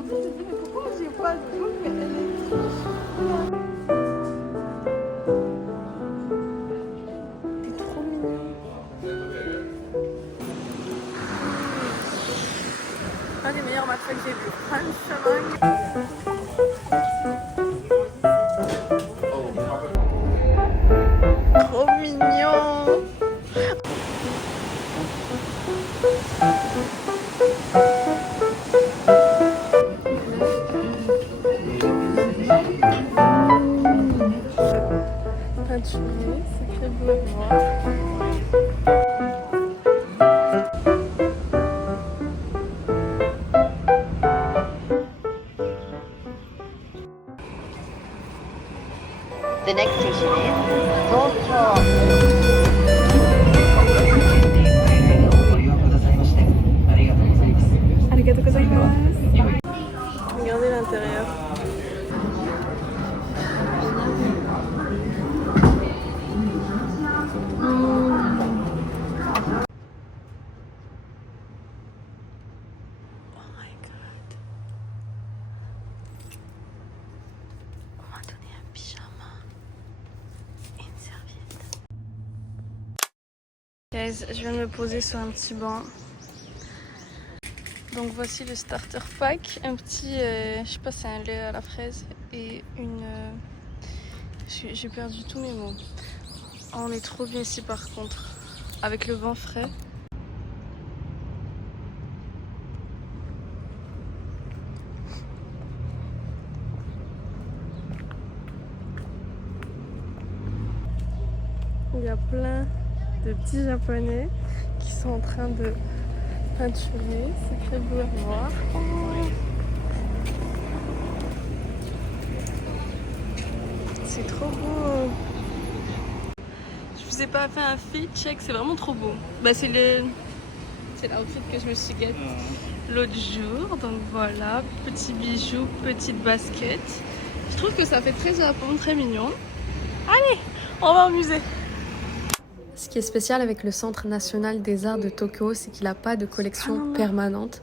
En fait, je me dis, mais pourquoi j'ai pas de boule, mais elle est trop chouette. C'est trop mignon. Un des meilleurs matchs que j'ai vu. Franchement. Trop mignon. Peinturé, c'est très beau à voir. The next station is Tokyo. ありがとうございます。Regardez l'intérieur. Oh my god. On m'a donné un pyjama et une serviette. Guys, je viens de me poser sur un petit banc. Donc voici le starter pack, un petit, je sais pas, c'est un lait à la fraise et une... j'ai perdu tous mes mots. Oh, on est trop bien ici par contre, avec le vent frais. Il y a plein de petits japonais qui sont en train de peinturer, c'est très beau à voir. C'est trop beau. Je vous ai pas fait un fit check, c'est vraiment trop beau. Bah c'est l'outfit que je me suis gâtée l'autre jour. Donc voilà, petits bijoux, petite basket. Je trouve que ça fait très Japon, très mignon. Allez, on va au musée. Ce qui est spécial avec le Centre national des arts de Tokyo, c'est qu'il n'a pas de collection permanente.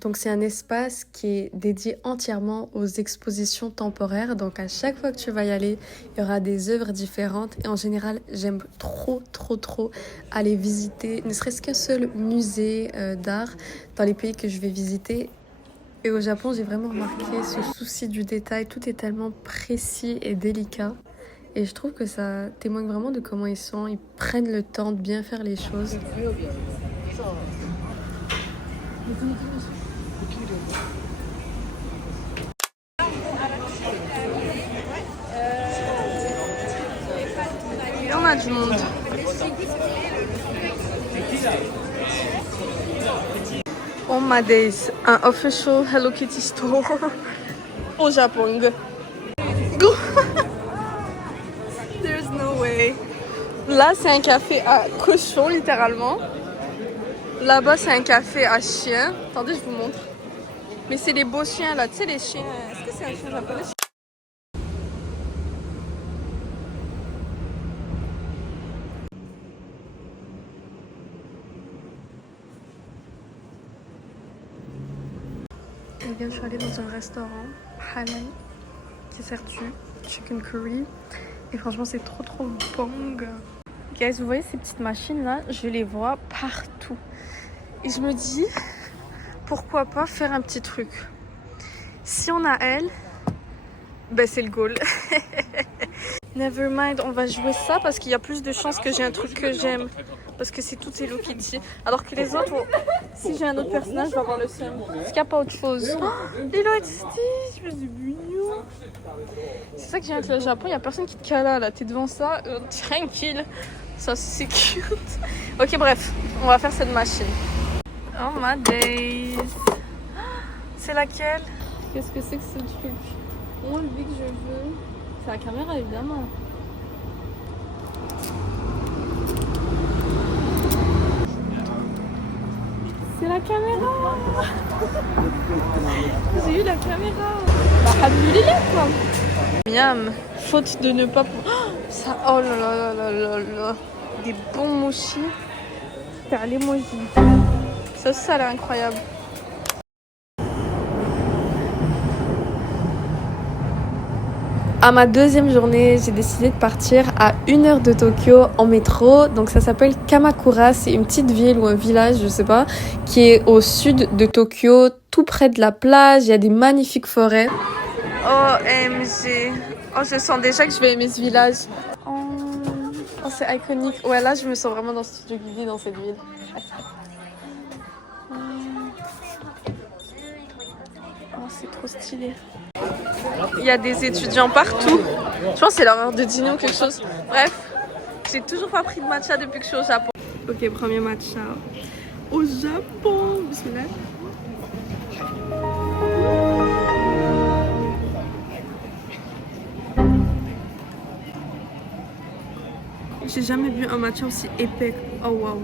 Donc c'est un espace qui est dédié entièrement aux expositions temporaires. Donc à chaque fois que tu vas y aller, il y aura des œuvres différentes. Et en général, j'aime trop aller visiter, ne serait-ce qu'un seul musée d'art dans les pays que je vais visiter. Et au Japon, j'ai vraiment remarqué ce souci du détail. Tout est tellement précis et délicat. Et je trouve que ça témoigne vraiment de comment ils sont. Ils prennent le temps de bien faire les choses. Et on a du monde. Oh my days, un official Hello Kitty store au Japon. Go. There's no way. Là, c'est un café à cochon, littéralement. Là-bas, c'est un café à chien. Attendez, je vous montre. Mais c'est les beaux chiens, là. Tu sais, les chiens... Est-ce que c'est un chien japonais? Et bien, je suis allée dans un restaurant halal qui sert du chicken curry. Et franchement, c'est trop bon. Guys, vous voyez ces petites machines là, je les vois partout. Et je me dis, pourquoi pas faire un petit truc. Si on a elle, ben c'est le goal. Never mind, on va jouer ça parce qu'il y a plus de chances que j'ai un truc que j'aime. Parce que c'est tout Hello Kitty. Alors que les autres, si j'ai un autre personnage, je vais avoir le seum. Parce qu'il n'y a pas autre chose. Oh, Lilo et Stitch, mais c'est mignon. C'est ça que j'ai avec le Japon, il n'y a personne qui te cala là. T'es devant ça, tranquille. Ça c'est cute. Ok, bref, on va faire cette machine. Oh my days. C'est laquelle? Qu'est-ce que c'est que ce truc? Oh, le big que je veux. C'est la caméra évidemment. C'est la caméra. J'ai eu la caméra. Bah, alhamdoulilah quoi. Miam. Faute de ne pas... Oh, ça... Oh là là là là là. Des bons mochis. Faire l'emoji. Ça a l'air incroyable. À ma deuxième journée, j'ai décidé de partir à 1 heure de Tokyo en métro. Donc ça s'appelle Kamakura, c'est une petite ville ou un village, je sais pas, qui est au sud de Tokyo, tout près de la plage. Il y a des magnifiques forêts. OMG. Oh, je sens déjà que je vais aimer ce village. Oh, c'est iconique. Ouais, là, je me sens vraiment dans Studio Ghibli, dans cette ville. Oh, c'est trop stylé. Il y a des étudiants partout. Je pense que c'est leur heure de dîner ou quelque chose. Bref, j'ai toujours pas pris de matcha depuis que je suis au Japon. Ok, premier matcha au Japon. Bismillah. J'ai jamais vu un matcha aussi épais. Oh wow.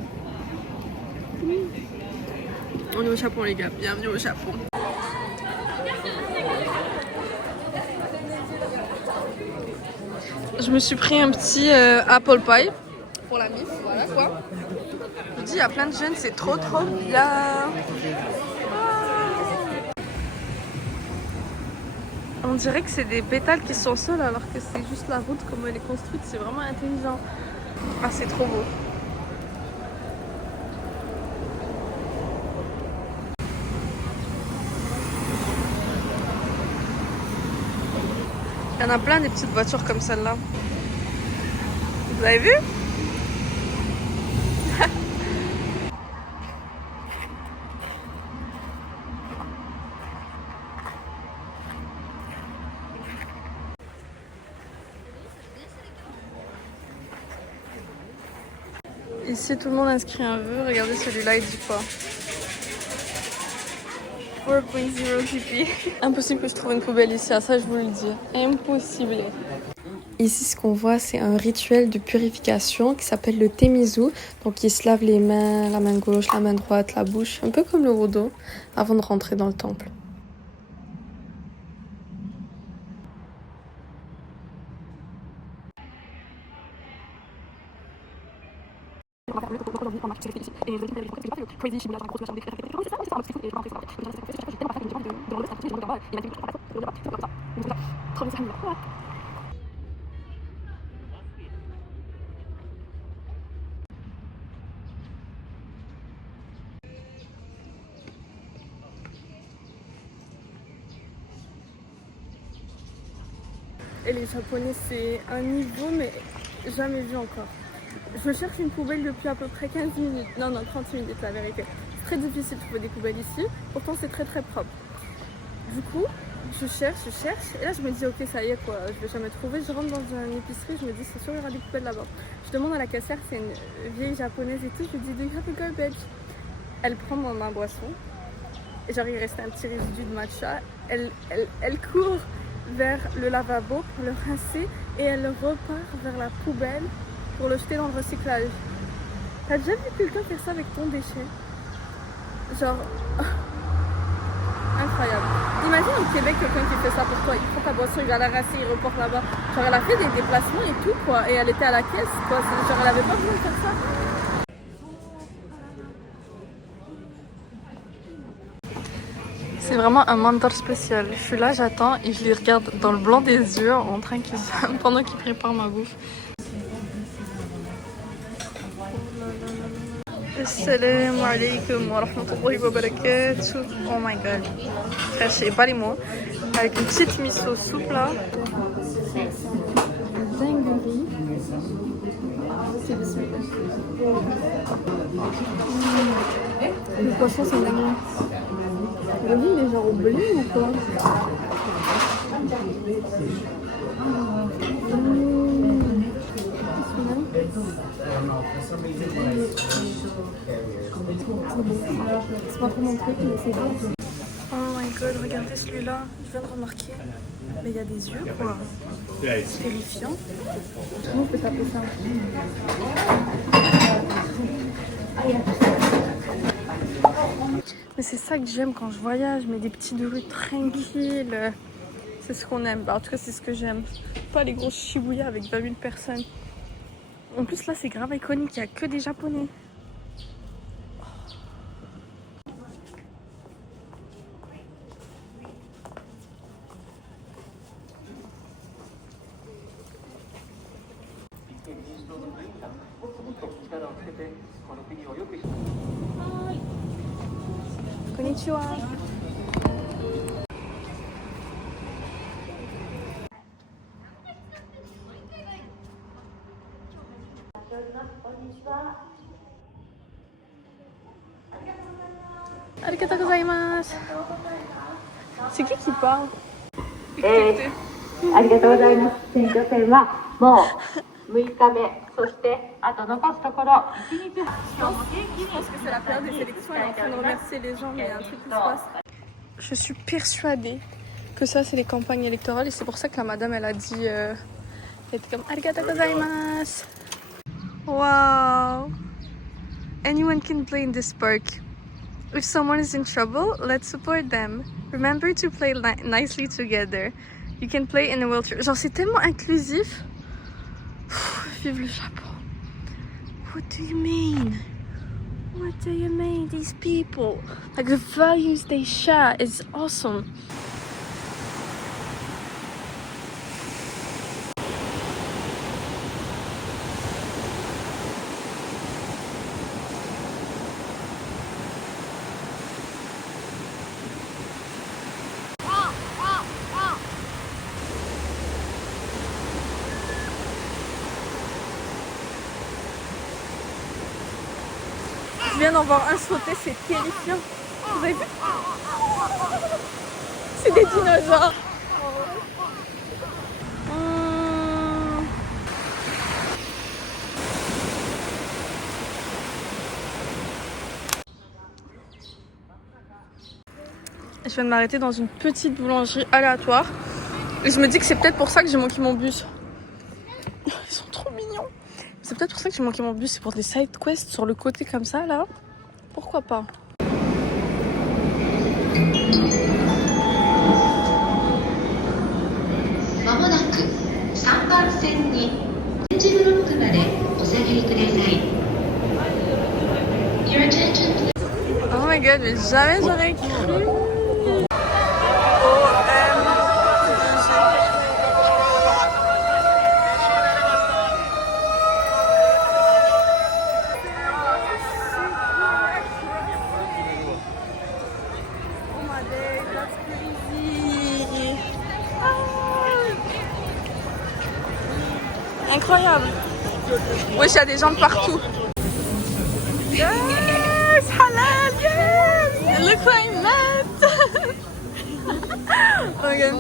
On est au Japon les gars, bienvenue au Japon. Je me suis pris un petit apple pie pour la mif, voilà quoi. Je dis, il y a plein de jeunes, c'est trop bien. On dirait que c'est des pétales qui sont au sol alors que c'est juste la route comme elle est construite, c'est vraiment intelligent. Ah, c'est trop beau. Il y en a plein des petites voitures comme celle-là. Vous avez vu? Ici, tout le monde inscrit un vœu. Regardez celui-là, il dit quoi? 4.0 GP. Impossible que je trouve une poubelle ici, à ça je vous le dis. Impossible. Ici, ce qu'on voit, c'est un rituel de purification qui s'appelle le Temizu. Donc, ils se lavent les mains, la main gauche, la main droite, la bouche, un peu comme le Wudo, avant de rentrer dans le temple. Et les Japonais, c'est un niveau, mais jamais vu encore. Je cherche une poubelle depuis à peu près 15 minutes. Non, 30 minutes, la vérité. C'est très difficile de trouver des poubelles ici. Pourtant, c'est très propre. Du coup, je cherche. Et là, je me dis, ok, ça y est, quoi. Je vais jamais trouver. Je rentre dans une épicerie. Je me dis, c'est sûr, il y aura des poubelles là-bas. Je demande à la caissière, c'est une vieille japonaise et tout. Je lui dis, do you have a garbage? Elle prend ma boisson. Et genre, il restait un petit résidu de matcha. Elle court vers le lavabo pour le rincer et elle repart vers la poubelle pour le jeter dans le recyclage. T'as déjà vu quelqu'un faire ça avec ton déchet? Genre, incroyable. Imagine au Québec quelqu'un qui fait ça pour toi, il prend ta boisson, il va la rincer, il reporte là-bas. Genre elle a fait des déplacements et tout quoi, et elle était à la caisse quoi, genre elle avait pas besoin de faire ça. C'est vraiment un mentor spécial. Je suis là, j'attends et je les regarde dans le blanc des yeux en train qu'ils pendant qu'ils préparent ma bouffe. Assalamu alaikum wa rahmatullahi wa barakatuh. Oh my god. Je sais pas les mots. Avec une petite miso soupe là. Dinguerie. Le poisson c'est mignon. Le riz il est genre au blé ou quoi? C'est pas trop mon truc mais c'est bon. Oh my god, regardez celui-là, je viens de remarquer. Mais il y a des yeux quoi. C'est terrifiant. Comment on peut taper ça? Mais c'est ça que j'aime quand je voyage, mais des petites rues tranquilles. C'est ce qu'on aime. Bah, en tout cas, c'est ce que j'aime. Pas les grosses Shibuya avec 20 000 personnes. En plus, là, c'est grave iconique. Il n'y a que des Japonais. Konnichiwa. Arigatou gozaimasu. C'est qui parle? ありがとうございます。選挙戦はもう6日目、そしてあと残すところ1日。 Je pense que c'est la période des élections, elle est en train de remercier les gens, mais il y a un truc qui se passe. Je suis persuadée que ça c'est les campagnes électorales et c'est pour ça que la madame elle a dit elle était comme arigatou gozaimasu. Wow. Anyone can play in this park. If someone is in trouble, let's support them. Remember to play nicely together. You can play in a wheelchair. Genre c'est tellement inclusif. Vive le Japon. What do you mean? What do you mean? These people, like the values they share is awesome. Je viens d'en voir un sauter, c'est terrifiant. Vous avez vu? C'est des dinosaures. Je viens de m'arrêter dans une petite boulangerie aléatoire. Et je me dis que c'est peut-être pour ça que j'ai manqué mon bus. Ils sont trop mignons. C'est peut-être pour ça que j'ai manqué mon bus, c'est pour des side quests sur le côté comme ça là. Pourquoi pas? Oh my god, mais jamais j'aurais cru. Incroyable. Wesh, il y a des gens de partout. Yes, halal, yes. Look who I met. Okay.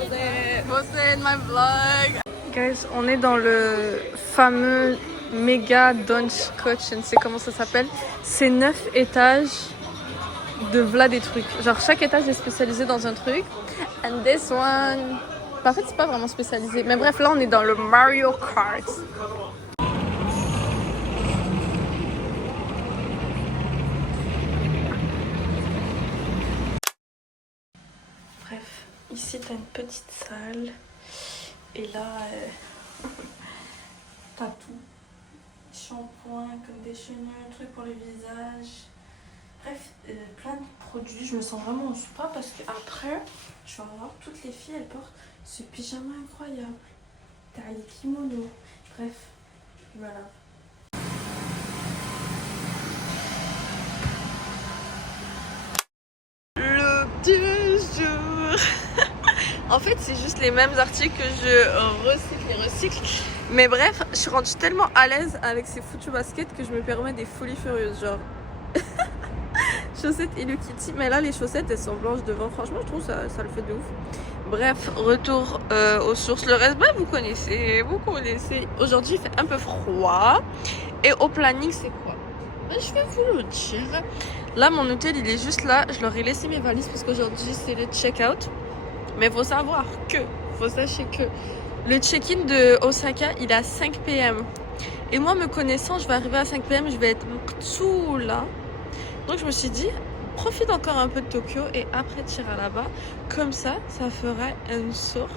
What's in my vlog? Guys, on est dans le fameux méga Donchikoch, je ne sais comment ça s'appelle. C'est 9 étages de v'là des trucs. Genre chaque étage est spécialisé dans un truc. And this one... En fait, c'est pas vraiment spécialisé. Mais bref, là, on est dans le Mario Kart. Bref, ici, t'as une petite salle. Et là, t'as tout. Shampoing, conditioner, truc pour le visage. Bref, plein de produits. Je me sens vraiment en spa parce qu'après, je vais voir toutes les filles, elles portent ce pyjama incroyable. T'as les kimonos. Bref, voilà. Le du jour. En fait, c'est juste les mêmes articles que je recycle. Mais bref, je suis rendue tellement à l'aise avec ces foutus baskets que je me permets des folies furieuses. Genre, chaussettes Hello Kitty. Mais là, les chaussettes, elles sont blanches devant. Franchement, je trouve ça le fait de ouf. Bref, retour aux sources. Le reste, bah, vous connaissez. Aujourd'hui, il fait un peu froid. Et au planning, c'est quoi? Je vais vous le dire. Là, mon hôtel, il est juste là. Je leur ai laissé mes valises parce qu'aujourd'hui, c'est le check-out. Mais faut sachez que le check-in de Osaka, il est à 5 PM. Et moi, me connaissant, je vais arriver à 5 PM, je vais être tout là. Donc, je me suis dit, profite encore un peu de Tokyo et après, tu iras là-bas. Comme ça, ça fera une sorte.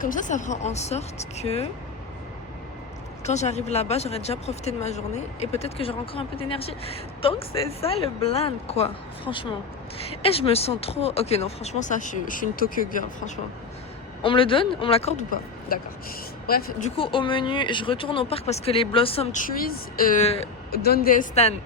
Comme ça fera en sorte que quand j'arrive là-bas, j'aurai déjà profité de ma journée et peut-être que j'aurai encore un peu d'énergie. Donc c'est ça le blind, quoi, franchement. Et je me sens trop... Ok, non, franchement, ça, je suis une Tokyo girl, franchement. On me le donne? On me l'accorde ou pas? D'accord. Bref, du coup, au menu, je retourne au parc parce que les Blossom Trees, donde están?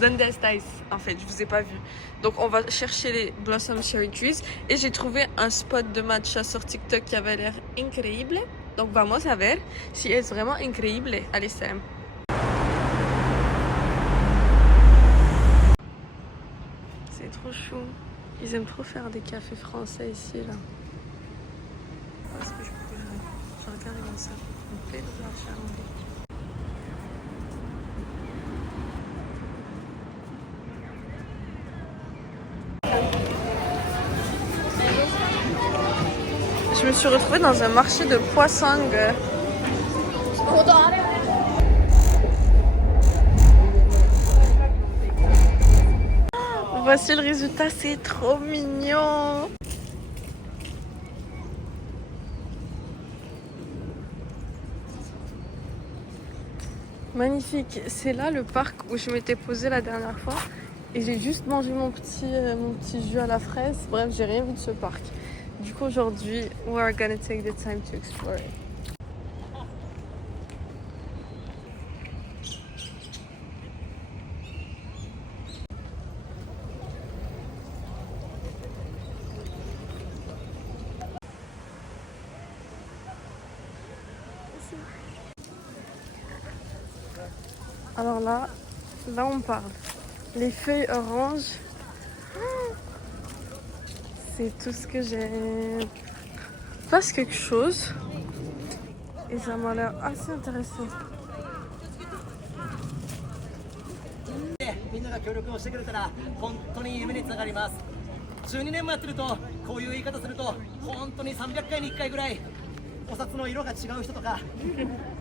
Donde estáis? En fait, je vous ai pas vu. Donc, on va chercher les Blossom Cherry Trees. Et j'ai trouvé un spot de matcha sur TikTok qui avait l'air incroyable. Donc, vamos a ver si es vraiment incroyable. Allez, Sam. C'est trop chou. Ils aiment trop faire des cafés français ici, là. Est-ce que je pourrais... Je regarde comme ça. On fait de marcher à monter. Je me suis retrouvée dans un marché de poissons. Voici le résultat, c'est trop mignon. Magnifique, c'est là le parc où je m'étais posée la dernière fois et j'ai juste mangé mon petit jus à la fraise. Bref, j'ai rien vu de ce parc. Du coup aujourd'hui, we are gonna take the time to explore it. Alors là on parle. Les feuilles oranges, c'est tout ce que j'ai. Passe quelque chose. Et ça m'a l'air assez intéressant. みんなが協力をしてくれたら本当に夢につながります。12年もやってるとこういう言い方すると本当に300回に1回ぐらいお札の色が違う人とか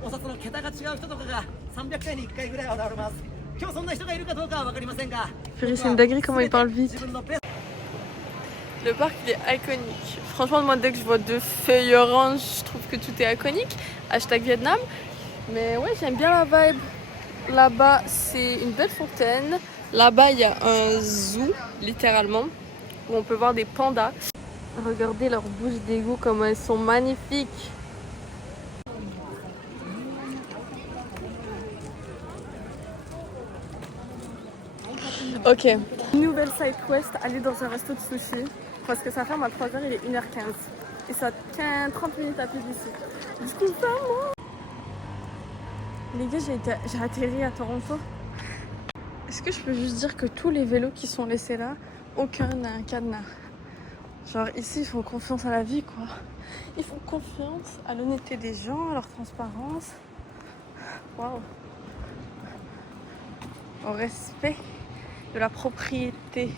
お札の桁が違う人とかが300回に1回ぐらいは現れます。今日そんな人がいるかどうかは分かりませんが C'est une dinguerie comment il parle vite. Le parc il est iconique. Franchement, moi dès que je vois deux feuilles oranges, je trouve que tout est iconique. Hashtag Vietnam. Mais ouais, j'aime bien la vibe. Là-bas, c'est une belle fontaine. Là-bas, il y a un zoo, littéralement, où on peut voir des pandas. Regardez leurs bouches d'égout, comment elles sont magnifiques. Ok. Nouvelle side quest, aller dans un resto de sushi. Parce que ça ferme à 3h, il est 1h15. Et ça a 30 minutes à pied d'ici. Du coup, vraiment. Les gars, j'ai atterri à Toronto. Est-ce que je peux juste dire que tous les vélos qui sont laissés là, aucun n'a un cadenas. Genre ici, ils font confiance à la vie, quoi. Ils font confiance à l'honnêteté des gens, à leur transparence. Waouh. Au respect de la propriété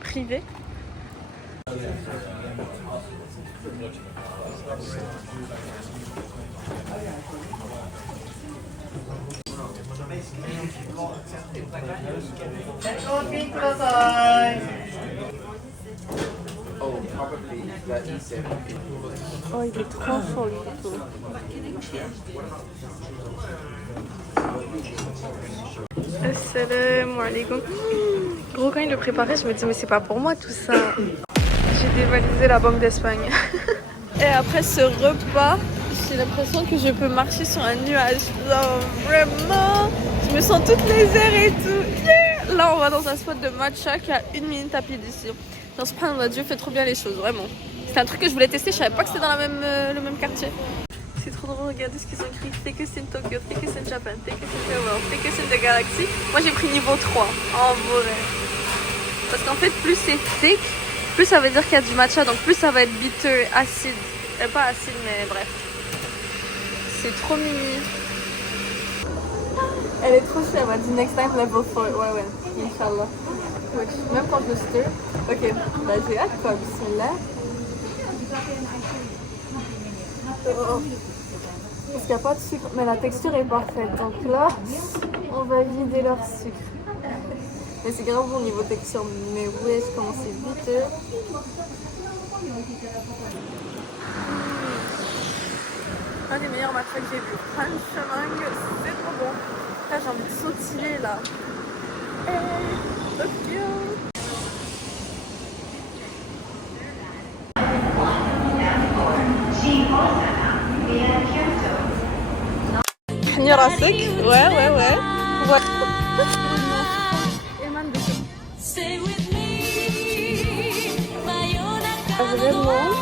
privée. Oh, il est trop chaud le photo. Assalamu alaikum. Gros, quand il le préparait, je me disais mais c'est pas pour moi tout ça. J'ai dévalisé la Banque d'Espagne. Et après ce repas, j'ai l'impression que je peux marcher sur un nuage. Genre vraiment, je me sens toute légère et tout. Yeah. Là, on va dans un spot de matcha qui a 1 minute à pied d'ici. Genre, subhanallah, Dieu fait trop bien les choses, vraiment. C'est un truc que je voulais tester, je savais pas que c'était dans le même quartier. C'est trop drôle, regardez ce qu'ils ont écrit. Take us in Tokyo, take us in Japan, take us in the world, take us in the galaxy. Moi j'ai pris niveau 3, en vrai. Parce qu'en fait, plus c'est thick, plus ça veut dire qu'il y a du matcha, donc plus ça va être bitter, acide. Pas acide, mais bref. C'est trop mimi. Elle est trop chou, elle m'a dit next time level 4. Ouais, Inch'Allah. Même quand je le stir. Ok, bah j'ai hâte quoi, bismillah. Oh. Parce qu'il n'y a pas de sucre, mais la texture est parfaite. Donc là, on va vider leur sucre. Mais c'est grave bon niveau texture. Mais ouais, je commence vite. Un des meilleurs matchs que j'ai vu. Franchement, c'est trop bon. Là, j'ai envie de sautiller là. Hey, Tokyo. tenir à sec. Ouais. Vraiment.